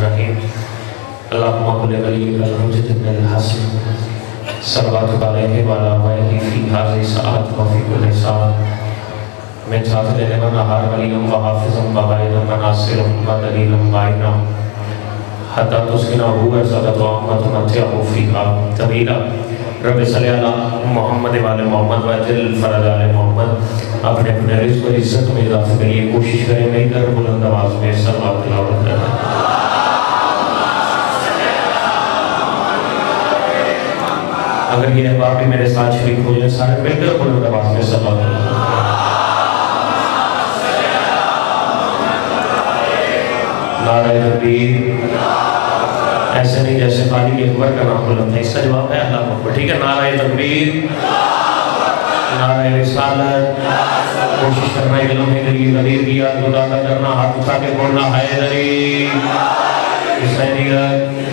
Bismillahirrahmanirrahim. Allahumma kulli waliyyikal hujjat ibn al-Hasan salawatu alayhi wa ala alihi fi hadhihi sa'at wa fi kulli sa'at min sa'atil liman nahar waliyyan wa hafizan wa ghayran manasiran wa dalilan wa inam hatta tuskinahu wa sadatu amatu mati'ahu fiha tabila رب صلی اللہ محمد والے محمد واجل فرد آل محمد اپنے اپنے رزق و عزت میں اضافہ کے لیے کوشش کریں مل کر بلند آواز میں صلوات تلاوت کریں اگر یہ احباب بھی میرے ساتھ شریک ہو جائیں سارے مل کر بلند آواز میں صلوات تلاوت نعرہ تکبیر ایسے نہیں جیسے خالی اکبر کا نام بلند ہے اس کا جواب ہے اللہ اکبر ٹھیک ہے نعرہ تکبیر نعرہ رسالت کوشش کرنا علم ہے دلیل غدیر کی یاد مدادا کرنا ہاتھ اٹھا کے بولنا حیدری حسینیت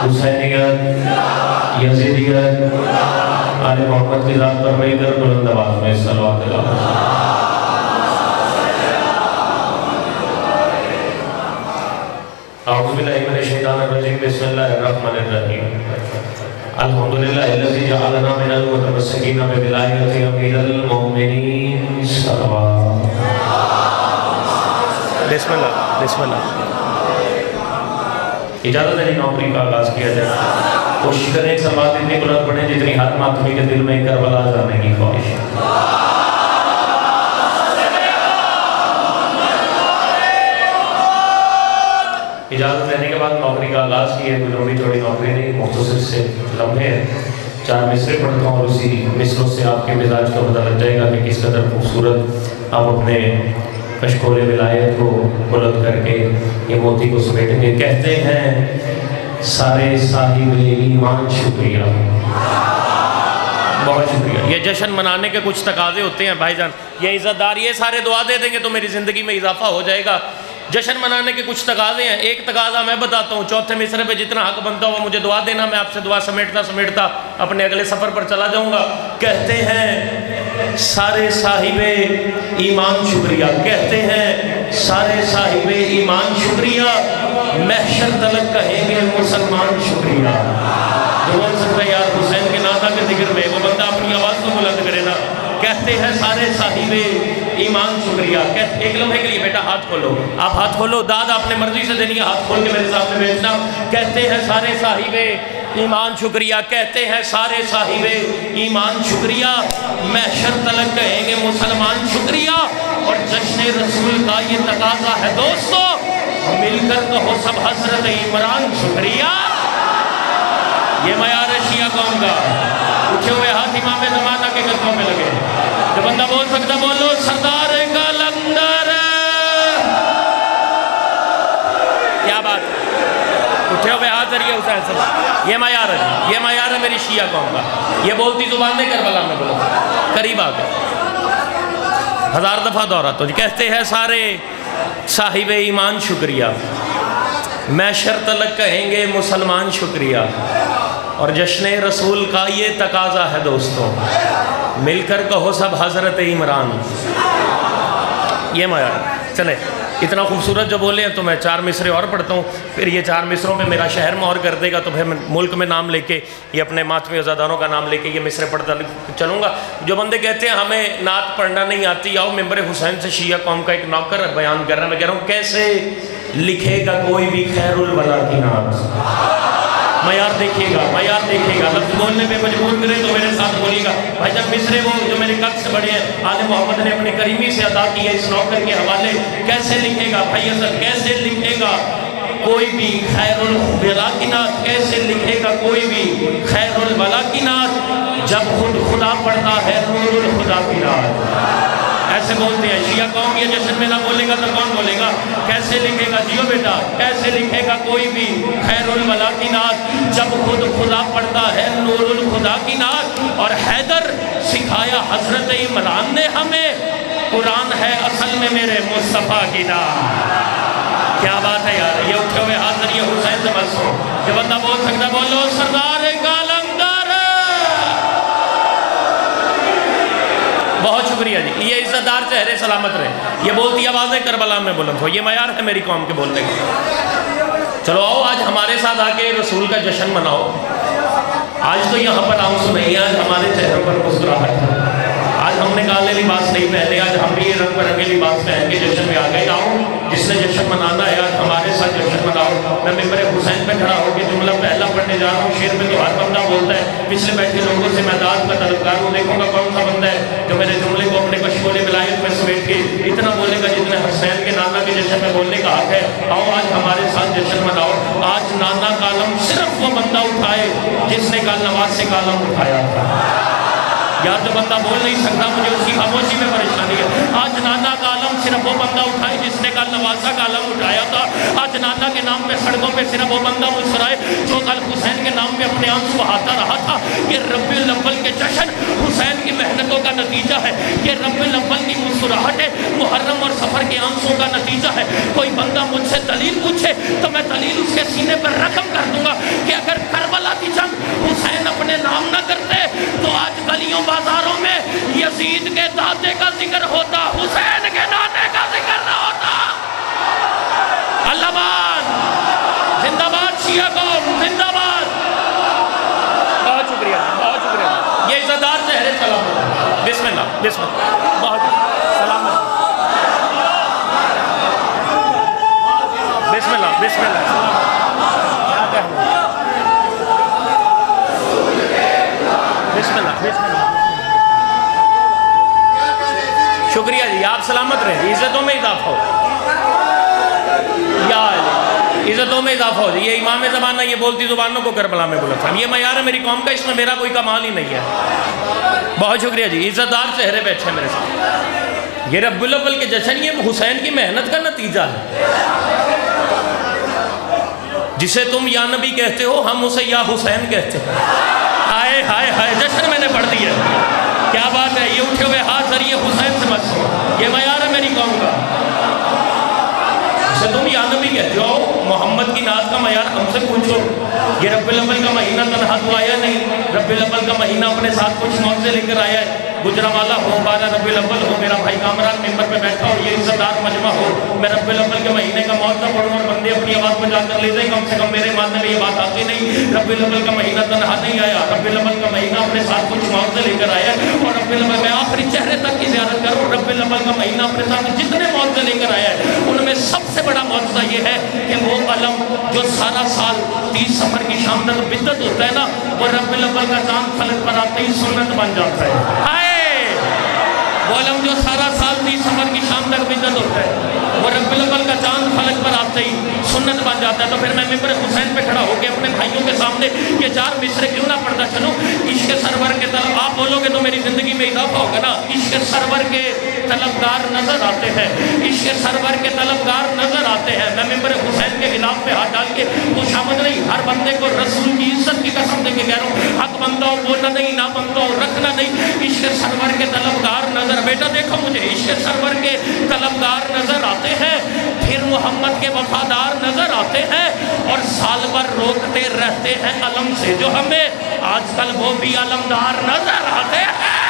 حسینیت یزیدیت آل محمد کی ذات پر رہی کر بلند آواز میں صلوات اللہ اعوذ باللہ من الشیطان الرجیم بسم اللہ الرحمن الرحیم الحمدللہ الذی جعلنا من المتمسکین بولایت امیر المؤمنین صلوات بسم اللہ اجازت ہے نوکری کا آغاز کیا جائے کوشش کریں صلوات اتنی بلند پڑھیں جتنی ہر ماتمی کے دل میں کربلا جانے کی خواہش اجازت لینے کے بعد نوکری کا آغاز کی ہے کوئی لمبی تھوڑی نوکری نہیں مختصر سے لمحے ہیں چار مصرے پڑھتا ہوں اور اسی مصروں سے آپ کے مزاج کا پتہ لگ جائے گا کہ کس قدر خوبصورت آپ اپنے کشکول ولایت کو بلند کر کے یہ موتی کو سمیٹیں گے کہتے ہیں سارے صاحب ایمان شکریہ بہت شکریہ یہ جشن منانے کے کچھ تقاضے ہوتے ہیں بھائی جان یہ عزت دار یہ سارے دعا دے دیں گے تو میری زندگی میں اضافہ ہو جائے گا جشن منانے کے کچھ تقاضے ہیں ایک تقاضا میں بتاتا ہوں چوتھے مصرے پہ جتنا حق بنتا ہوا مجھے دعا دینا میں آپ سے دعا سمیٹتا اپنے اگلے سفر پر چلا جاؤں گا کہتے ہیں سارے صاحب ایمان شکریہ کہتے ہیں سارے صاحب ایمان شکریہ محشر تلک کہیں گے مسلمان شکریہ جو بول سکتا ہے یار حسین کے ناتا کے ذکر میں وہ بندہ اپنی آواز کو بلند کرے نا کہتے ہیں سارے صاحب ایمان شکریہ ایک لمحے کے لیے بیٹا ہاتھ کھولو آپ ہاتھ کھولو داد آپ نے مرضی سے دینی ہے ہاتھ کھول کے میرے سامنے بیٹھنا کہتے ہیں سارے صاحب ایمان شکریہ کہتے ہیں سارے صاحب ایمان شکریہ محشر تلک کہیں گے مسلمان شکریہ اور جشن رسول کا یہ تقاضا ہے دوستو مل کر کہو سب حضرت عمران شکریہ یہ معیار شیعہ قوم کا اٹھے ہوئے ہاتھ امام زمانہ کے قدموں میں لگے جو بندہ بول سکتا بولو سردار قلندر کیا بات اٹھے ہوئے ہاتھ ذریعے حسین صاحب یہ معیار ہے میری شیعہ قوم کا یہ بولتی زبان میں کربلا میں بولو قریب آ گئے ہزار دفعہ دورہ تو کہتے ہیں سارے صاحب ایمان شکریہ محشر تلک کہیں گے مسلمان شکریہ اور جشن رسول کا یہ تقاضا ہے دوستوں مل کر کہو سب حضرت عمران یہ معیار چلے اتنا خوبصورت جو بولے ہیں تو میں چار مصرے اور پڑھتا ہوں پھر یہ چار مصروں پہ میرا شہر مہر کر دے گا تو پھر میں ملک میں نام لے کے یہ اپنے ماتمی عزاداروں کا نام لے کے یہ مصرے پڑھتا چلوں گا جو بندے کہتے ہیں ہمیں نعت پڑھنا نہیں آتی آؤ ممبر حسین سے شیعہ قوم کا ایک نوکر بیان کر رہا ہے میں کہہ رہا ہوں کیسے لکھے گا کوئی بھی خیر الولا کی نعت معیار دیکھیے گا لفظ بولنے پہ مجبور کرے تو میرے ساتھ بولیے گا بھائی جب مصرے وہ جو میرے قد سے بڑے ہیں آل محمد نے اپنے کریمی سے عطا کیا اس نوکر کے حوالے کیسے لکھے گا بھائی حسن کیسے لکھے گا کوئی بھی خیر الولا کی نعت کیسے لکھے گا کوئی بھی خیر الولا کی نعت جب خود خدا پڑھتا ہے نور الخدا کی نعت ایسے بولتے ہیں شیعہ قوم یہ جشن میں نہ بولے گا تو کون بولے گا کیسے لکھے گا جیو بیٹا کیسے لکھے گا کوئی بھی خیر الولا کی نعت جب خود خدا پڑھتا ہے نور الخدا کی نعت اور حیدر سکھایا حضرت عمران نے ہمیں قرآن ہے اصل میں میرے مصطفیٰ کی نعت کیا بات ہے یار یہ اٹھے ہوئے حاضر یہ حسین سے مسو یہ بندہ بول سکتا بولو سردار قلندر بہت شکریہ جی یہ عزت دار چہرے سلامت رہے یہ بولتی آوازیں کربلا میں بلند ہو یہ معیار ہے میری قوم کے بولنے کا چلو آؤ آج ہمارے ساتھ آ کے رسول کا جشن مناؤ. آج تو یہاں پر آنسو نہیں، آج ہمارے چہروں پر مسکراہٹ ہے. آج ہم نے کالے لباس نہیں پہنے، آج ہم بھی یہ رنگ برنگے لباس پہن کے جشن میں آ گئے. آؤ جس نے جشن منانا ہے آج ہمارے ساتھ جشن مناؤ. میں ممبر حسین پہ کھڑا ہو کے جملہ پہلا پڑھنے جا رہا ہوں. شیر میں تو ہر بندہ بولتا ہے. پچھلے بیٹھے لوگوں سے میں داد کا طلبگار ہوں. دیکھوں گا کون سا بندہ ہے جو میرے جملے کو اپنے کشکول ولایت میں سمیٹ کے اتنا بولے گا جتنے حسین کے نانا کے جشن میں بولنے کا حق ہے. آؤ آج ہمارے ساتھ جشن مناؤ. آج نانا کا علم صرف وہ بندہ اٹھائے جس نے کل نواز سے کالم اٹھایا تھا. یار جو بندہ بول نہیں سکتا مجھے اس کی خاموشی میں پریشانی ہے. آج نانا کا علم صرف وہ بندہ اٹھائے جس نے کل نوازہ کا علم اٹھایا تھا. آج نانا کے نام پہ سڑکوں پہ صرف وہ بندہ مسکرائے جو کل حسین کے نام پہ اپنے آنسو بہاتا رہا تھا. یہ ربیع الاول کے جشن حسین کی محنتوں کا نتیجہ ہے. یہ ربیع الاول کی مسکراہٹیں محرم اور سفر کے آنسوں کا نتیجہ ہے. کوئی بندہ مجھ سے دلیل پوچھے تو میں دلیل اس کے سینے پر رقم کر دوں گا کہ اگر کربلا کی جنگ حسین اپنے نام نہ کرتے تو آج گلیوں بازاروں میں یزید کے دادے کا ذکر ہوتا، حسین کے نانے کا ذکر نہ ہوتا. اللہ باد، زندہ باد شیعہ قوم، زندہ باد. بہت شکریہ، بہت شکریہ. یہ عزتدار چہرے سلام. بسم اللہ، بسم اللہ. بہت سلام. بسم اللہ، بسم اللہ. بسم اللہ، بسم اللہ. شکریہ جی، آپ سلامت رہیں. عزتوں میں اضافہ ہو یا عزتوں میں اضافہ ہو. یہ امام زمانہ یہ بولتی زبانوں کو کربلا میں بلند تھا. یہ معیار ہے میری قوم کا، اس میں میرا کوئی کمال ہی نہیں ہے. بہت شکریہ جی. عزتدار چہرے پہ اچھے میرے ساتھ. یہ ربیع الاول کے جشن یہ حسین کی محنت کا نتیجہ ہے. جسے تم یا نبی کہتے ہو ہم اسے یا حسین کہتے ہیں. ہائے ہائے ہائے، جشن میں نے پڑھ دیا. کیا بات ہے. یہ اٹھے ہوئے ہاتھ ذریعے حسین سے مت ہو. یہ معیار ہے میری قوم کا. جسے تم یا نبی کہتے ہو محمد کی نعت کا معیار ہم سے پوچھو. یہ ربیع الاول کا مہینہ تنہا تو آیا نہیں. ربیع الاول کا مہینہ اپنے ساتھ کچھ معجزے لے کر آیا ہے. گجرانوالہ ہو، 12 ربیع الاول ہو، میرا بھائی کامران ممبر پہ بیٹھا ہو، یہ عزتدار مجمع ہو، میں ربیع الاول کے مہینے کا معجزہ پڑھوں اور بندے اپنی آواز بجا کر لے جائیں. کم سے کم میرے ماننے میں یہ بات آتی نہیں. ربیع الاول کا مہینہ تنہا نہیں آیا. ربیع الاول کا مہینہ اپنے ساتھ کچھ معجزے لے کر آیا ہے. اور ربیع الاول میں آخری چہرے تک کی زیارت کروں. ربیع الاول کا مہینہ اپنے ساتھ جتنے معجزے لے کر آیا ہے ان میں سب سے بڑا معجزہ یہ ہے کہ وہ علم جو سارا سال 30 سفر کی شام تک بدعت ہوتا ہے نا، وہ ربیع الاول کا چاند فلک پر آتے ہی سنت بن جاتا ہے. وہ علم جو سارا سال 30 سفر کی شام تک بدعت ہوتا ہے وہ ربیع الاول کا چاند فلک پر آتے ہی سنت بن جاتا ہے. تو پھر میں ممبر حسین پہ کھڑا ہو کے اپنے بھائیوں کے سامنے یہ 4 مصرے کیوں نہ پڑھتا چلوں. عشق سرور کے طلب آپ بولو گے تو میری زندگی میں اضافہ ہوگا نا. عشق سرور کے طلبگار نظر آتے ہیں، عشق سرور کے طلبگار نظر آتے ہیں. میں ممبر حسین کے خلاف پہ ہاتھ ڈال کے کچھ آمد نہیں، ہر بندے کو رسول کی عزت کی قسم دے کے کہہ رہا ہوں، حق بندہ ہو بولنا نہیں، نہ بندہ ہو رکھنا نہیں. عشق سرور کے طلبگار نظر، بیٹا دیکھو مجھے، عشق سرور کے طلبگار نظر آتے ہیں، پھر محمد کے وفادار نظر آتے ہیں، اور سال بھر روکتے رہتے ہیں علم سے جو ہمیں آج کل وہ بھی علمدار نظر آتے ہیں.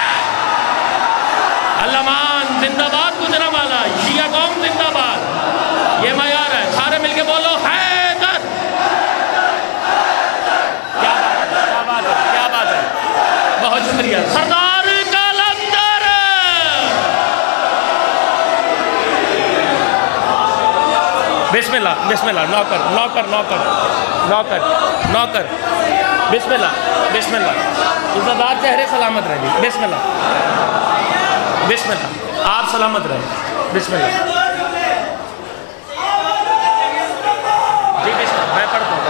علمان زندہ باد. گجرانوالہ شیعہ قوم زندہ باد. یہ معیار ہے. سارے مل کے بولو حیدر. کیا بات ہے، کیا بات ہے. بہت شکریہ. سردار قلندر. بسم اللہ، بسم اللہ. نوکر نوکر نوکر نوکر نوکر. بسم اللہ، بسم اللہ. عزتدار چہرے سلامت رہیں گے. بسم اللہ، بسم اللہ. آپ سلامت رہیں. بسم اللہ جی. بسم اللہ. میں پڑھتا ہوں.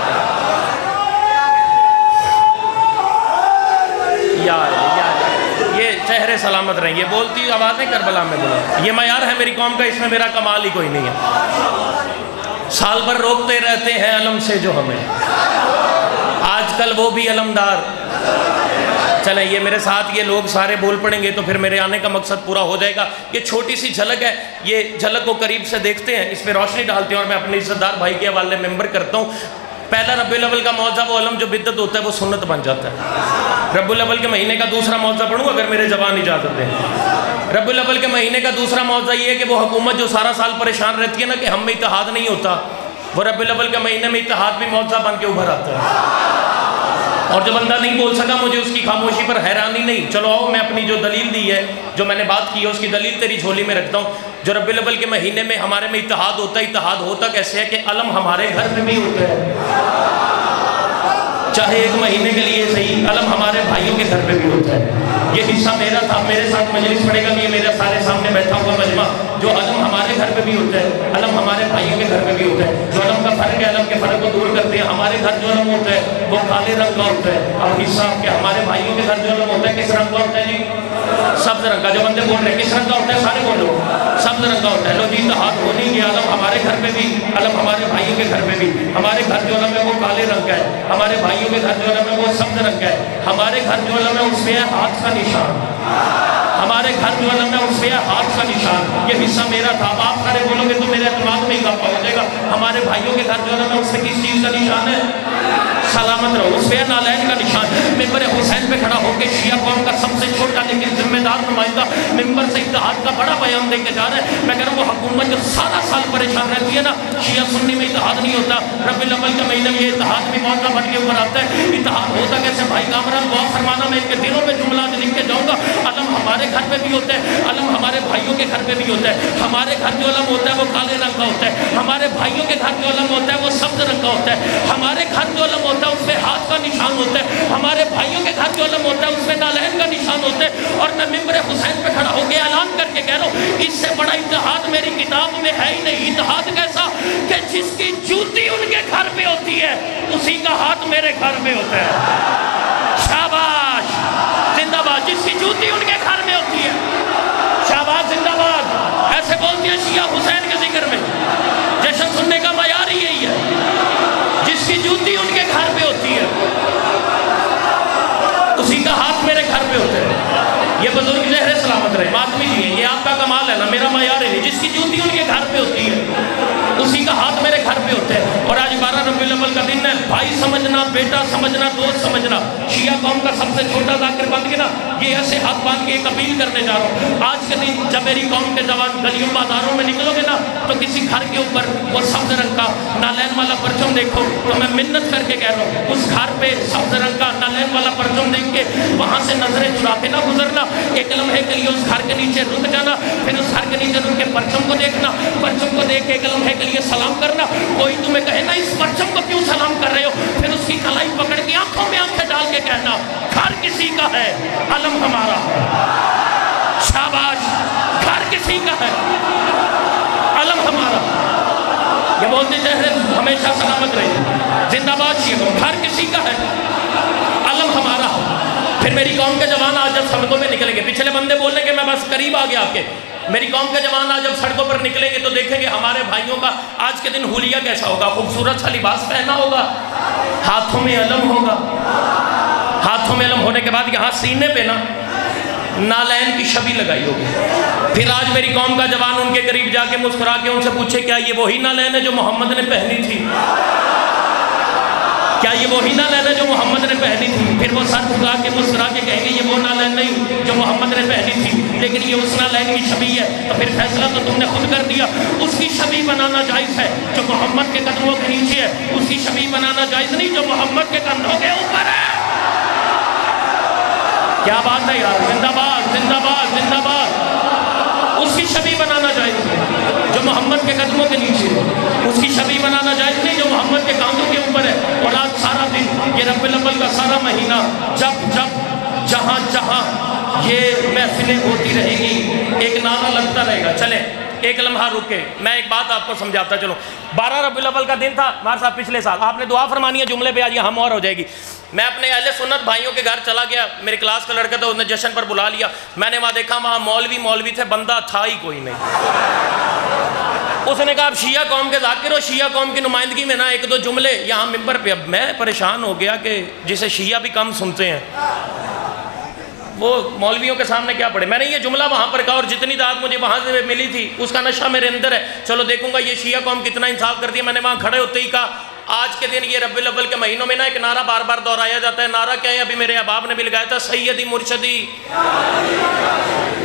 یہ چہرے سلامت رہیں. یہ بولتی آوازیں کربلا میں بولو. یہ معیار ہے میری قوم کا، اس میں میرا کمال ہی کوئی نہیں ہے. سال بھر روکتے رہتے ہیں علم سے جو ہمیں آج کل وہ بھی علمدار. چلیں یہ میرے ساتھ یہ لوگ سارے بول پڑیں گے تو پھر میرے آنے کا مقصد پورا ہو جائے گا. یہ چھوٹی سی جھلک ہے. یہ جھلک کو قریب سے دیکھتے ہیں، اس پہ روشنی ڈالتے ہیں اور میں اپنے عزتدار بھائی کے حوالے ممبر کرتا ہوں. پہلا ربیع الاول کا معجزہ وہ علم جو بدعت ہوتا ہے وہ سنت بن جاتا ہے. ربیع الاول کے مہینے کا دوسرا معجزہ پڑھوں اگر میرے زبان اجازت دیں. ربیع الاول کے مہینے کا دوسرا معجزہ یہ ہے کہ وہ حکومت جو سارا سال پریشان رہتی ہے نا کہ ہم میں اتحاد نہیں ہوتا، وہ ربیع الاول کے مہینے میں اتحاد بھی معجزہ بن کے ابھر آتا ہے۔ اور جو بندہ نہیں بول سکا مجھے اس کی خاموشی پر حیرانی نہیں، چلو آؤ میں اپنی جو دلیل دی ہے، جو میں نے بات کی ہے، اس کی دلیل تیری جھولی میں رکھتا ہوں۔ جو ربیع الاول کے مہینے میں ہمارے میں اتحاد ہوتا کیسے ہے کہ علم ہمارے گھر میں بھی ہوتا ہے، چاہے ایک مہینے کے لیے صحیح، علم ہمارے بھائیوں کے گھر پہ بھی ہوتا ہے۔ یہ حصہ میرا تھا، میرے ساتھ مجلس پڑھے گا کہ یہ میرے سارے سامنے بیٹھا ہوا مجمع، جو علم ہمارے گھر پہ بھی ہوتا ہے، علم ہمارے بھائیوں کے گھر پہ بھی ہوتا ہے۔ جو علم کا فرق ہے، علم کے فرق کو دور کرتے ہیں۔ ہمارے گھر جو علم ہوتا ہے وہ کالے رنگ کا ہوتا ہے، اور حصہ کہ ہمارے بھائیوں کے گھر جو علم ہوتا ہے کس رنگ کا ہوتا ہے جی؟ سبز رنگ کا۔ جو بندے بول رہے ہیں کس رنگ کا ہوتا ہے، سارے بولو سبز رنگ کا ہوتا ہے۔ لو جی اتحاد ہو نہیں گیا، علم ہمارے گھر پہ بھی، علم ہمارے بھائیوں کے گھر پہ بھی۔ ہمارے گھر جو علم ہے وہ کالے رنگ کا ہے، ہمارے بھائیوں کے گھر جو علم ہے وہ سبز رنگ کا ہے۔ ہمارے گھر جو علم ہے اس پہ ہے ہاتھ کا نشان، ہمارے گھر جو علم ہے اس پہ ہے ہاتھ کا نشان۔ یہ حصہ میرا تھا، آپ سارے بولو گے تو میرے اعتماد میں اضافہ ہو جائے گا۔ ہمارے بھائیوں کے گھر جو علم ہے اس پہ کس چیز کا نشان ہے؟ سلامت رہو، اس پہ ہے نالین کا نشان۔ ممبر حسین پہ کھڑا ہو کے شیعہ قوم کا سب سے چھوٹا لیکن ذمہ دار نمائندہ ممبر سے اتحاد کا بڑا بیان دے کے جا رہا ہے۔ میں کہہ رہا ہوں وہ حکومت جو سارا سال پریشان رہتی ہے نا، شیعہ سنی میں اتحاد نہیں ہوتا، ربیع الاول کے مہینے میں یہ اتحاد بھی معجزہ بن کے اوپر آتا ہے۔ اتحاد ہوتا کیسے بھائی کامران دعا فرمانا، میں ان کے دلوں پہ جملہ لکھ کے جاؤں گا۔ علم ہمارے گھر پہ بھی ہوتا ہے، علم ہمارے بھائیوں کے گھر پہ بھی ہوتا ہے۔ ہمارے گھر جو علم ہوتا ہے وہ کالے رنگ کا ہوتا ہے، ہمارے بھائیوں کے گھر جو علم ہوتا ہے وہ سبز رنگ کا ہوتا ہے۔ ہمارے گھر جو علم ہوتا ہے اس پہ ہاتھ کا نشان ہوتا ہے، ہمارے بھائیوں کے گھر جو علم ہوتا ہے اس پہ نالین کا نشان ہوتا ہے۔ اور میں ممبر حسین پہ کھڑا ہو کے اعلان کر کے کہہ رہا ہوں اس سے بڑا اتحاد میری کتاب میں ہے ہی نہیں۔ اتحاد کیسا کہ جس کی جوتی ان کے گھر پہ ہوتی ہے اسی کا ہاتھ میرے گھر میں ہوتا ہے۔ شاباش زندہ باد، جس کی جوتی ان کے گھر میں ہوتی ہے، شاباش زندہ باد۔ ایسے بولتی ہیں شیعہ حسین کے ذکر میں، جشن سننے کا معیار ہی یہی ہے، جس کی جوتی ان کے گھر پہ ہوتی ہے اسی کا ہاتھ میرے گھر پہ ہوتا ہے۔ یہ بزرگ زہر سلامت رہے، ماتمی جی ہیں، یہ آپ کا کمال ہے نا، میرا معیار ہے نہیں۔ جس کی جوتی ان کے گھر پہ ہوتی ہے اسی کا ہاتھ میرے گھر پہ ہوتا ہے۔ اور آج 12 ربیع الاول کا دن ہے، بھائی سمجھنا، بیٹا سمجھنا، دوست سمجھنا، شیعہ قوم کا سب سے چھوٹا ذاکر بن کے نا یہ ایسے ہاتھ باندھ کے ایک اپیل کرنے جا رہا ہوں۔ آج کے دن جب میری قوم کے جوان گلیوں بازاروں میں نکلو گے نا تو کسی گھر کے اوپر وہ سبز رنگ کا نالین والا پرچم دیکھو تو میں منت کر کے کہہ رہا ہوں اس گھر پہ سبز رنگ کا نالین والا پرچم دیکھ کے وہاں سے نظریں چرا کے نہ گزرنا، ایک لمحے کے لیے اس گھر کے نیچے رک جانا، پھر اس گھر کے نیچے رک کے پرچم کو دیکھنا، پرچم کو دیکھ کے ایک لمحے کے لیے سلام کرنا۔ کوئی تمہیں کہے نا اس پرچم کو کیوں سلام کر رہے ہو، پھر اس کی کلائی پکڑ کے آنکھوں میں آنکھیں ڈال کے کہنا گھر کسی کا ہے، علم ہمارا ہے۔ شاباش، گھر کسی کا ہے، علم ہمارا۔ یہ بولتے چہرے ہمیشہ سلامت رہے، زندہ باد شیعہ قوم، گھر کسی کا ہے، علم ہمارا۔ پھر میری قوم کے جوان آج جب سڑکوں پہ نکلیں گے، پچھلے بندے بول رہے کہ میں بس قریب آ گیا آپ کے، میری قوم کے جوان آج جب سڑکوں پر نکلیں گے تو دیکھیں گے ہمارے بھائیوں کا آج کے دن حلیہ کیسا ہوگا، خوبصورت سا لباس پہنا ہوگا، ہاتھوں میں علم ہوگا، ہاتھوں میں علم ہونے کے بعد یہاں سینے پہ نا نالین کی شبی لگائی ہوگی۔ پھر آج میری قوم کا جوان ان کے قریب جا کے مسکرا کے ان سے پوچھے کیا یہ وہی نالین ہے جو محمد نے پہنی تھی، کیا یہ وہی نالین ہے جو محمد نے پہنی تھی؟ پھر وہ سر جھکا کے مسکرا کے کہیں گے یہ وہ نالین نہیں جو محمد نے پہنی تھی، لیکن یہ اس نالین کی شبی ہے۔ تو پھر فیصلہ تو تم نے خود کر دیا، اس کی شبی بنانا جائز ہے جو محمد کے قدموں کے نیچے ہے، اس کی شبی بنانا جائز نہیں جو محمد کے کندھوں کے اوپر ہے۔ کیا بات ہے یار، زندہ باد زندہ باد زندہ باد۔ اس کی شبی بنانا جائز ہے جو محمد کے قدموں کے نیچے ہے، اس کی شبی بنانا جائز نہیں جو محمد کے کاندھوں کے اوپر ہے۔ اور آج سارا دن یہ ربیع الاول کا سارا مہینہ جب جب جہاں جہاں یہ محفلیں ہوتی رہے گی ایک نعرہ لگتا رہے گا۔ چلیں ایک لمحہ رکے، میں ایک بات آپ کو سمجھاتا چلوں۔ 12 ربیع الاول کا دن تھا ہمارے صاحب، پچھلے سال آپ نے دعا فرمانی ہے جملے پہ، آج یہاں مہر ہو جائے گی۔ میں اپنے اہل سنت بھائیوں کے گھر چلا گیا، میری کلاس کا لڑکا تھا، انہیں جشن پر بلا لیا، میں نے وہاں دیکھا وہاں مولوی تھے، بندہ تھا ہی کوئی نہیں۔ اس نے کہا اب شیعہ قوم کے ذاکر ہو، شیعہ قوم کی نمائندگی میں نا ایک دو جملے یہاں ممبر پہ۔ اب میں پریشان ہو گیا کہ جسے شیعہ بھی کم سنتے ہیں وہ مولویوں کے سامنے کیا پڑھے۔ میں نے یہ جملہ وہاں پر کہا اور جتنی دعوت مجھے وہاں سے ملی تھی اس کا نشہ میرے اندر ہے، چلو دیکھوں گا یہ شیعہ قوم کتنا انصاف کر دیا۔ میں نے وہاں کھڑے ہوتے ہی کہا آج کے دن یہ ربیع الاول کے مہینوں میں نا ایک نعرہ بار بار دہرایا جاتا ہے، نعرہ کیا ہے؟ ابھی میرے احباب نے بھی لگایا تھا، سیدی مرشدی